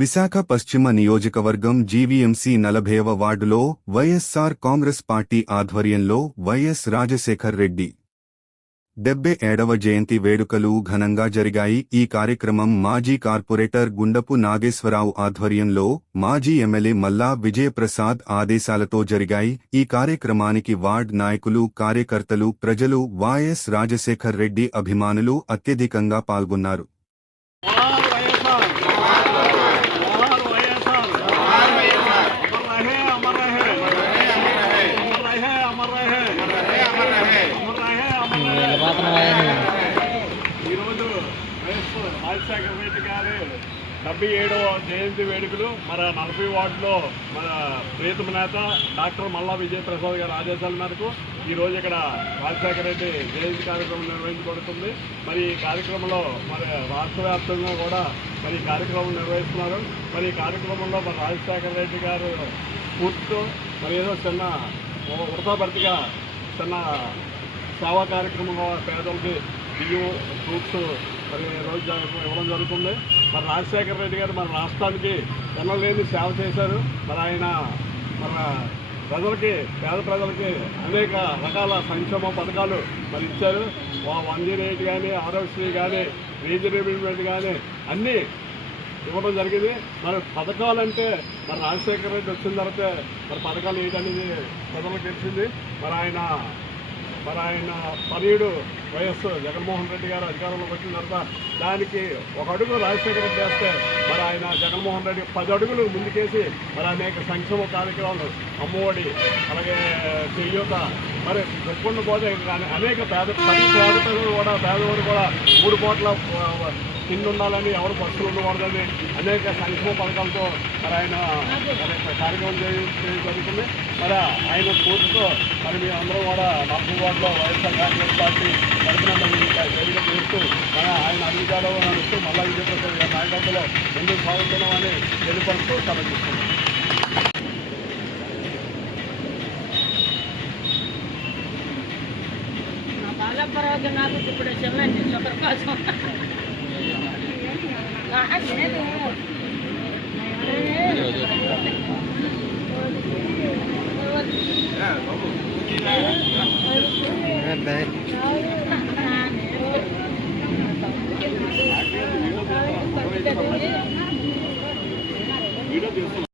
విశాఖ పశ్చిమ నియోజకవర్గం జీవీఎంసీ 40వ వార్డులో వైఎస్సార్ కాంగ్రెస్ పార్టీ ఆధ్వర్యంలో వైఎస్ రాజశేఖర్ రెడ్డి 77వ జయంతి వేడుకలు ఘనంగా జరిగాయి. ఈ కార్యక్రమం మాజీ కార్పొరేటర్ గుండపు నాగేశ్వరరావు ఆధ్వర్యంలో మాజీ ఎమ్మెల్యే మల్లా విజయప్రసాద్ ఆదేశాలతో జరిగాయి. ఈ కార్యక్రమానికి వార్డ్ నాయకులు, కార్యకర్తలు, ప్రజలు, వైఎస్ రాజశేఖర్ రెడ్డి అభిమానులు అత్యధికంగా పాల్గొన్నారు. ఈరోజు రాజశేఖర రెడ్డి గారి 77వ జయంతి వేడుకలు మన 40 వార్డులో మన ప్రియతమ నేత డాక్టర్ మల్లా విజయప్రసాద్ గారి ఆదేశాల మేరకు ఈరోజు ఇక్కడ రాజశేఖర రెడ్డి జయంతి కార్యక్రమం నిర్వహించబడుతుంది. మరి ఈ కార్యక్రమంలో మరి రాష్ట్ర వ్యాప్తంగా కూడా మరి ఈ కార్యక్రమం నిర్వహిస్తున్నారు. మరి ఈ కార్యక్రమంలో మన రాజశేఖర రెడ్డి గారు పూర్తితో మరి ఏదో చిన్న వృతాభర్తిగా చిన్న సేవా కార్యక్రమంలో పేదలకి బియ్యం, ఫ్రూట్స్ మరి రోజు ఇవ్వడం జరుగుతుంది. మరి రాజశేఖర రెడ్డి గారు మన రాష్ట్రానికి ఎన్నలేని సేవ చేశారు. మరి ఆయన మన ప్రజలకి, పేద ప్రజలకి అనేక రకాల సంక్షేమ పథకాలు మరి ఇచ్చారు. 108 కానీ, ఆరోగ్యశ్రీ కానీ, రీజనబిలిటీ కానీ అన్నీ ఇవ్వడం జరిగింది. మరి పథకాలంటే మరి రాజశేఖర రెడ్డి వచ్చిన తర్వాత మరి పథకాలు ఏంటనేది ప్రజలకు తెలిసింది. మరి ఆయన పర్యుడు వైఎస్ జగన్మోహన్ రెడ్డి గారు అధికారంలోకి వచ్చిన తర్వాత దానికి ఒక అడుగు రాజశేఖర రెడ్డి వేస్తే మరి ఆయన జగన్మోహన్ రెడ్డి 10 అడుగులు ముందుకేసి మరి అనేక సంక్షేమ కార్యక్రమాలు, అమ్మఒడి, అలాగే చేయూత మరి చెప్పుకుంటూ పోతే అనేక పేదవారు కూడా 3 పూట్ల కింద ఉండాలని, ఎవరు బస్సులు ఉండకూడదని అనేక సంక్షేమ పథకాలతో మరి ఆయన కార్యక్రమం చేయడం జరుగుతుంది. మరి ఆయన స్ఫూర్తితో మరి మీ అందరం కూడా 40 వార్డులో వైఎస్ఆర్ కాంగ్రెస్ పార్టీ తరఫున చేస్తూ ఆయన అధికారంలో నడుస్తూ మల్లా విజయప్రసాద్ గారి నాయకత్వంలో ముందుకు సాగుతున్నామని తెలియపరుస్తూ సమర్పిస్తున్నాం. బాలపరావు నాకు ఇప్పుడు చెప్పండి షుగర్ కోసం వీడియో